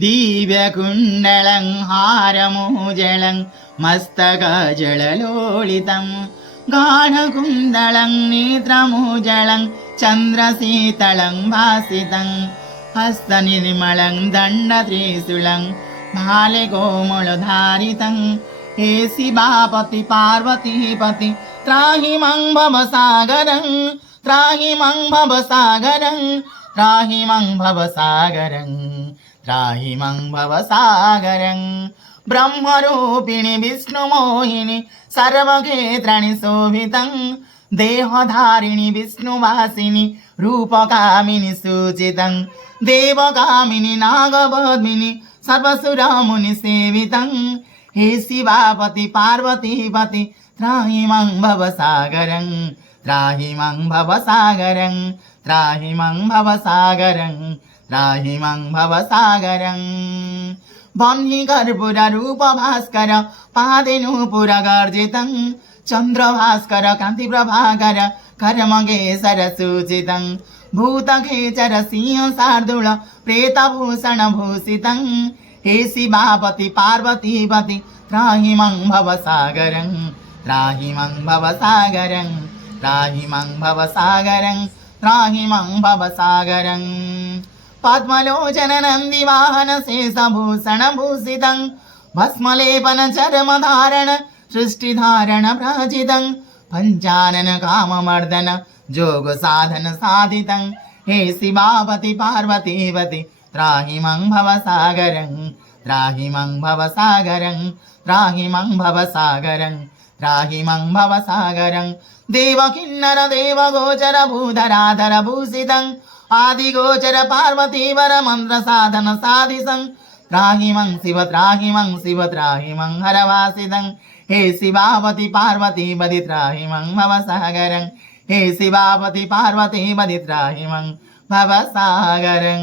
दिव्यकुण्डलं हारमूजलं मस्तकजललोलितं गाढकुण्डलं नेत्रमूजलं चन्द्रशीतलं भासितं हस्तनिर्मलं दण्डत्रिशूलं भालेकोमलधारितं हे शिवापति पार्वतीपति त्राहि मं भवसागरं त्राहि मं भवसागरं त्राहि मं भवसागरं त्राहि मं भवसागरं ब्रह्मरूपिणि विष्णुमोहिनि सर्वक्षेत्राणि शोभितं देहधारिणि विष्णुवासिनि रूपकामिनि सूचितं देवकामिनि नागपद्मिनि सर्वसुरमुनिसेवितं हे शिवापति पार्वतीपति त्राहि मं भवसागरं त्राहि मं भवसागरं त्राहि मं भवसागरं त्राहि मं भवसागरं बह्नि कर्पूर रूप भास्कर पादे नूपुर गर्जितं चन्द्रभास्कर कान्ति प्रभाकर कर्मकेसर सूचितं भूतखेचर सिंह शार्दूल प्रेतभूषण भूषितं हे शिवापति पार्वतीपति त्राहि मं भवसागरं त्राहि मं भवसागरं त्राहि मं भवसागरं त्राहि मं भवसागरं पद्मलोचन नन्दिवाहन शेषभूषण भूषितं भस्मलेपन चर्मधारण सृष्टिधारण भ्राजितं पञ्चानन काममर्दन जोग साधन साधितं हे शिवापति पार्वतीपति त्राहि मं भवसागरं त्राहि मं भवसागरं त्राहि मं भवसागरं त्राहि मं भवसागरं देवकिन्नर देवगोचर भूधराधर भूषितं आदिगोचर पार्वतीवर मंत्र साधन साधितं त्राहि मं शिव त्राहि मं शिव त्राहि मं हरवासितं हे शिवापति पार्वतीपति त्राहि मं भवसागरं हे शिवापति पार्वतीपति त्राहि मं भवसागरं।